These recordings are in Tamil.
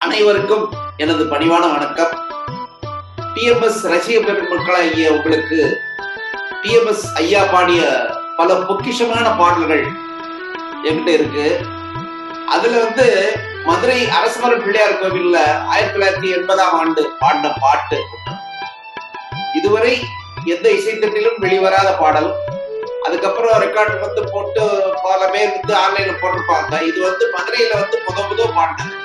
அனைவருக்கும் எனது பணிவான வணக்கம். டிஎம்எஸ் ரசிக பெருமக்களாகிய உங்களுக்கு டிஎம்எஸ் ஐயா பாடிய பல பொக்கிஷமான பாடல்கள் என்கிட்ட இருக்கு. அதுல மதுரை அரசமர பிள்ளையார் கோவில்ல 1980ஆம் ஆண்டு பாடின பாட்டு இதுவரை எந்த இசைத்தட்டிலும் வெளிவராத பாடல். அதுக்கப்புறம் ரெக்கார்டு போட்டு பல பேர் ஆன்லைன்ல போட்டிருப்பாங்க. இது மதுரையில முத பாடினது.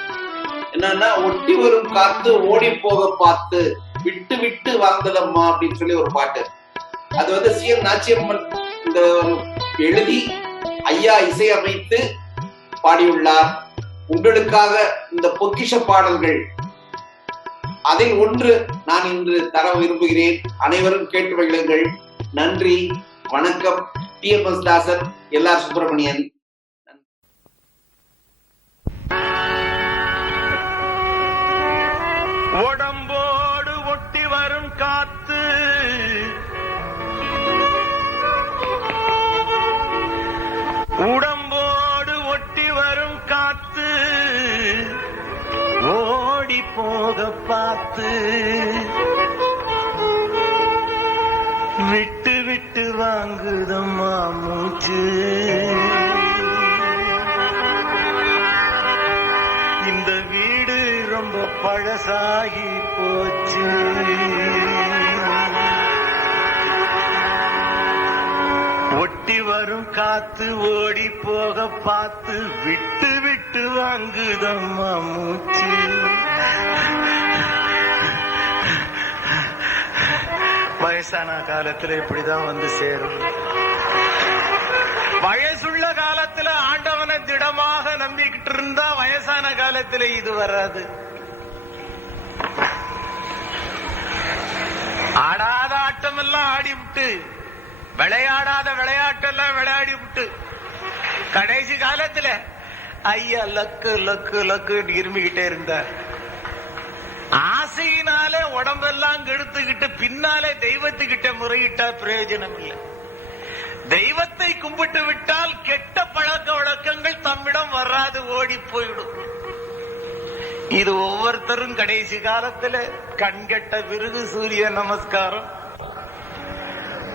என்னன்னா, ஒட்டி வரும் காத்து ஓடி போக பார்த்து விட்டு விட்டு வாழ்ந்ததம்மா அப்படின்னு சொல்லி ஒரு பாட்டு. அது சிஎம் நாச்சியம்மன் இந்த எழுதி ஐயா இசையமைத்து பாடியுள்ளார். உங்களுக்காக இந்த பொக்கிஷ பாடல்கள் அதில் ஒன்று நான் இன்று தர விரும்புகிறேன். அனைவரும் கேட்டு மகிழுங்கள். நன்றி, வணக்கம். டிஎம்எஸ் தாசன், எல்ஆர் சுப்பிரமணியன். உடம்போடு ஒட்டி வரும் காத்து உடம்போடு ஒட்டி வரும் காத்து ஓடி போக பார்த்து விட்டு விட்டு வாங்குதம்மா மூச்சு. இந்த வீடு ரொம்ப பழசாகி போச்சு. ஒட்டி வரும் காத்து ஓடி போக பார்த்து விட்டு விட்டு வாங்குதம்மா மூச்சு. வயசான காலத்துல இப்படிதான் சேரும். வயசுள்ள காலத்துல ஆண்டவனை திடமாக நம்பிக்கிட்டு இருந்தா வயசான காலத்துல இது வராது. ஆடாத ஆட்டம் எல்லாம் ஆடி விட்டு, விளையாடாத விளையாட்டெல்லாம் விளையாடி விட்டு, கடைசி காலத்துல ஐயா லக்கு லக்கு லக்கு இருமிக்கிட்டே இருந்தார். ஆசையினாலே உடம்பெல்லாம் கெடுத்துக்கிட்டு பின்னாலே தெய்வத்துக்கிட்ட முறையிட்டா பிரயோஜனம் இல்லை. தெய்வத்தை கும்பிட்டு விட்டால் கெட்ட பழக்க வழக்கங்கள் தம்மிடம் வராது, ஓடி போயிடும். இது ஒவ்வொருத்தரும் கடைசி காலத்துல கண்கெட்ட விருது சூரிய நமஸ்காரம்.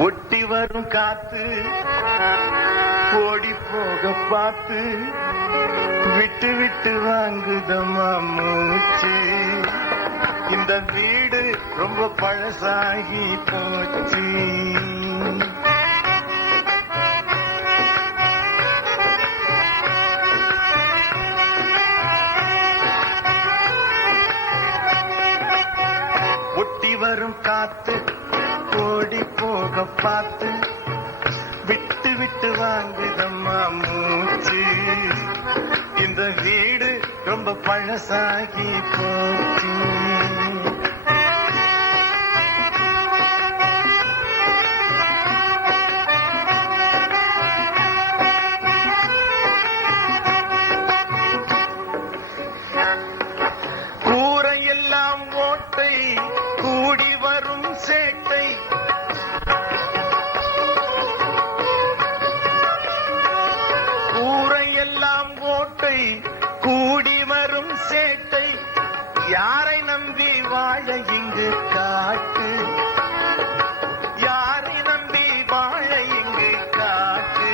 ஒட்டி வரும் காத்து ஓடி போக பார்த்து விட்டு விட்டு வாங்குதம்மா மூச்சு. இந்த வீடு ரொம்ப பழசாகி போச்சு. ஒட்டி வரும் காத்து ஓடி போக பார்த்து விட்டு விட்டு வாங்குதம்மா மூச்சு. இந்த வீடு ரொம்ப பழசாகி போச்சு. கூரையெல்லாம் ஓட்டை கூடி வரும் சேட்டை, கூரையெல்லாம் ஓட்டை கூடி வரும் சேட்டை. யாரை நம்பி வாழ இங்கு காட்டு, யாரை நம்பி வாழ இங்கு காட்டு.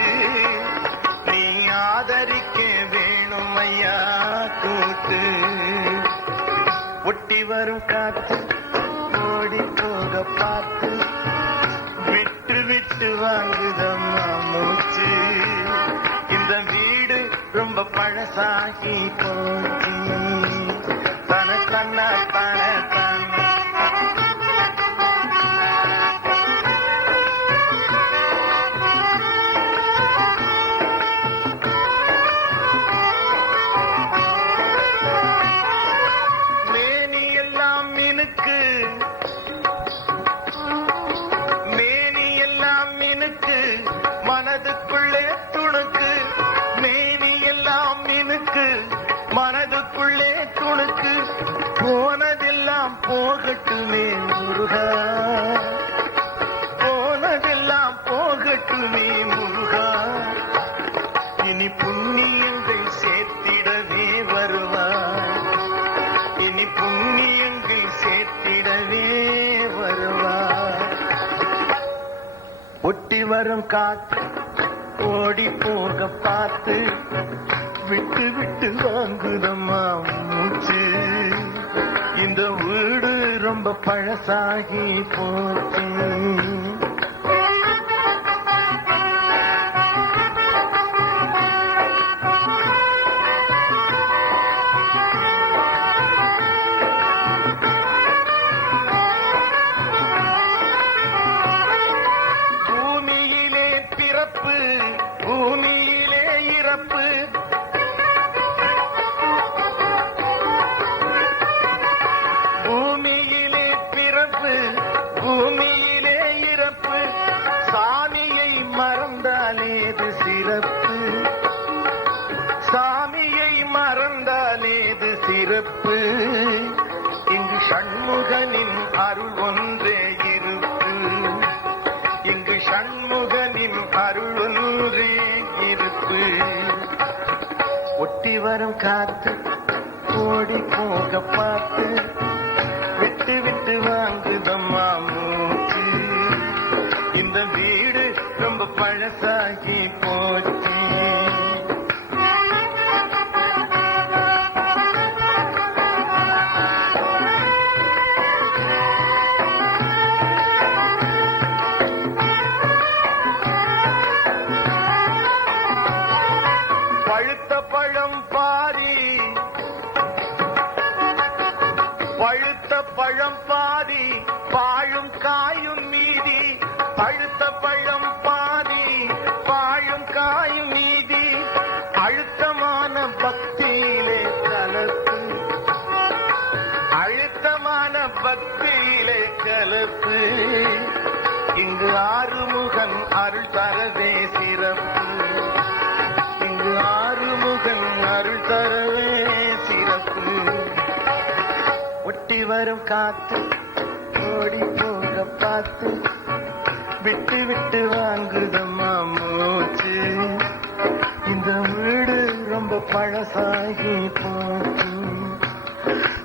நீ ஆதரிக்க வேணும் ஐயா கூட்டு. ஒட்டி வரும் காத்து ஓடி போக பார்த்து விட்டு விட்டு வாங்குதம்மா மூச்சு. இந்த வீடு ரொம்ப பழசாகி போச்சு. தன தன்ன தன தன்ன மேனி எல்லாம் மினுக்கு, மேனி எல்லாம் மினுக்கு, மனதுக்குள்ளே துணுக்கு. மேனி எல்லாம் மினுக்கு, மனது வரும் காற்று ஓடி போக பார்த்து விட்டு விட்டு வாங்குதம்மா மூச்சு. இந்த வீடு ரொம்ப பழசாகி போச்சு. பூமியிலே பிறப்பு பூமியிலே இறப்பு, பூமியிலே பிறப்பு பூமியிலே இறப்பு, சாமியை மறந்தாலேது சிறப்பு, சாமியை மறந்தாலேது சிறப்பு. இங்கு சண்முகனின் அருள் ஒன்றே இருப்பு, இங்கு சண்முகனின் அருள் ஒன்றே இருப்பு. ஒட்டி வரும் காத்து ஓடி போக பார்த்து விட்டு விட்டு வாங்குதம்மா மூச்சு. இந்த வீடு ரொம்ப பழசாகி போச்சு. பழுத்த பழம் பாரி பழுத்த பழம் பாதி பாழும் காயும் மீதி, பழுத்த பழம் பாதி பாழும் காயும் மீதி. அழுத்தமான பக்தியிலே கலப்பு, அழுத்தமான பக்தியிலே கலப்பு. இங்கு ஆறுமுகன் அருள் தரவே சிறப்பு, இங்கு ஆறுமுகன் அருள் தரவே சிறப்பு. ஒட்டி வரும் காத்து ஓடி போக பார்த்து விட்டு விட்டு வாங்குதம்மா மூச்சு. இந்த வீடு ரொம்ப பழசாகி போச்சு.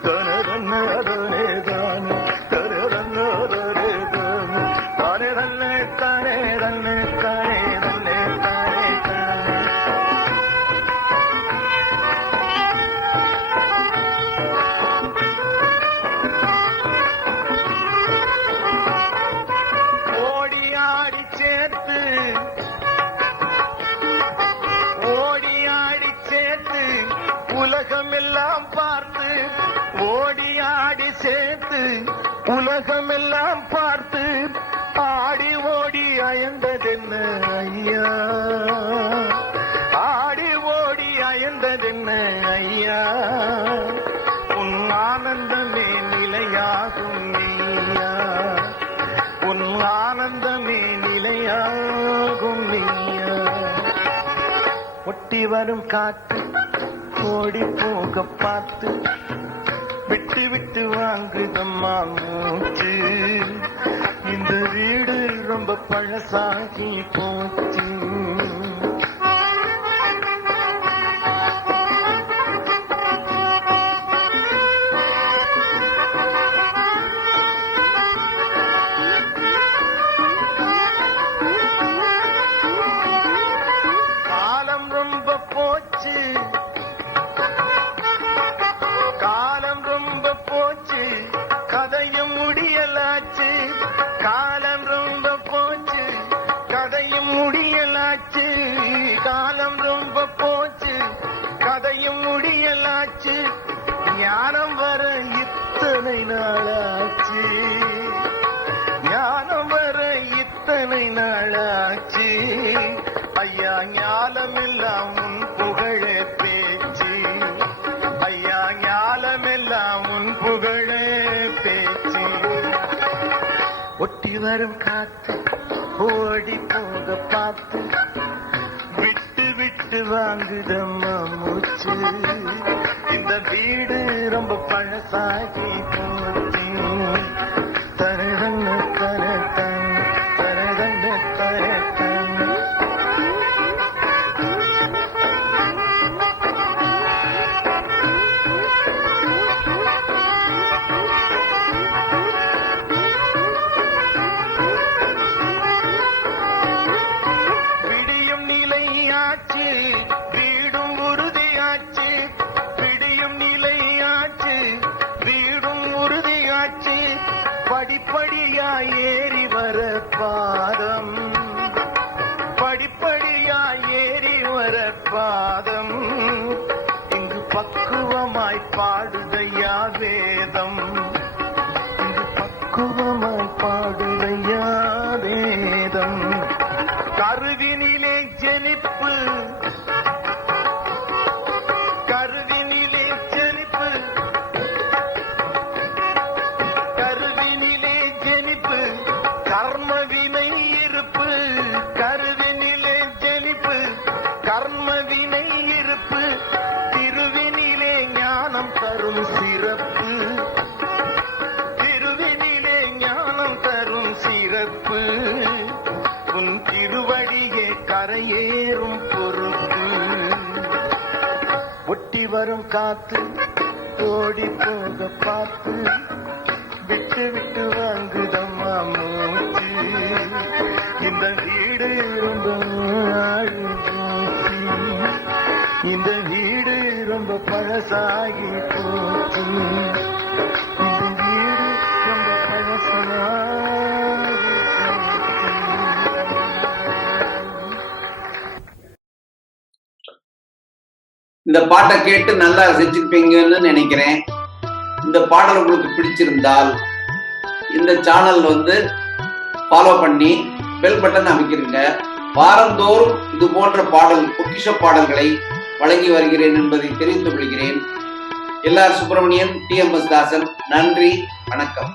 தனதன்ன அதனே தானே தனதன்ன அதனே தானே தானே தன்னை தானே தன்னை தானே தன்னை தானே தானே. ஓடி ஆடி சேர்த்து ஓடி ஆடி சேர்த்து உலகமெல்லாம் பார்த்து, ஓடி ஆடி சேர்த்து உலகமெல்லாம் பார்த்து, ஆடி ஓடி அயந்ததென்ன ஐயா, ஆடி ஓடி அயந்ததென்ன ஐயா. உன் ஆனந்தமே நிலையாகும் நீயா, உன் ஆனந்தமே நிலையாகும் நீயா. ஒட்டி வரும் காற்று ஓடி போக பார்த்து விட்டு விட்டு வாங்குதம்மா மூச்சு. இந்த வீடு ரொம்ப பழசாகி போச்சு. காலம் ரொம்ப போச்சு, காலம் ரொம்ப போச்சு, கதையும் முடியலாச்சு. காலம் ரொம்ப போச்சு, கதையும் முடியலாச்சு. காலம் ரொம்ப போச்சு, கதையும் முடியலாச்சு. ஞானம் வர இத்தனை நாளாச்சு, ஞானம் வர இத்தனை நாளாச்சு. ஐயா ஞானமெல்லாம் உன் புகழே பேச்சு, ஐயா ஞானமெல்லாம் உன் புகழே பேச்சு. ஒட்டி வரும் காத்து ஓடி போக பார்த்து விட்டு விட்டு வாங்குதம்மா மூச்சு. இந்த வீடு ரொம்ப பழசாகி போச்சு. தரதன்ன தரதன் தரதன்ன தரதன். பாதம் படிப்படியாய் ஏறி வர பாதம் இங்கு பக்குவமாய் பாடுதையா வேதம் இங்கு பக்குவமாய் பாடுதையா வேதம் கருவினிலே ஜெனிப்பு கருவினிலே ஜெனிப்பு கருவினிலே ஜெனிப்பு கர்மவினை இருப்பு கருவினிலே ஜெனிப்பு கர்மவினை இருப்பு திருவினிலே ஞானம் தரும் சிறப்பு திருவினிலே ஞானம் தரும் சிறப்பு உன் திருவடியே கரையேறும் பொறுப்பு ஒட்டி வரும் காத்து ஓடி போக பார்த்து விட்டு விட்டு வாங்குதம்மா மூச்சு இந்த வீடு ரொம்ப ஆழி போச்சு இந்த வீடு ரொம்ப பழசாகி போச்சு இந்த வீடு ரொம்ப பழசாகி இந்த பாட்டை கேட்டு நல்லா ரசிச்சிருப்பீங்கன்னு நினைக்கிறேன். இந்த பாடல் உங்களுக்கு பிடிச்சிருந்தால் இந்த சேனல் ஃபாலோ பண்ணி பெல் பட்டன் அமைக்கிறீங்க. வாரந்தோறும் இது போன்ற பொக்கிஷ பாடல்களை வழங்கி வருகிறேன் என்பதை தெரிவித்துக் கொள்கிறேன். எல்ஆர் சுப்பிரமணியன், டிஎம்எஸ் தாசன். நன்றி, வணக்கம்.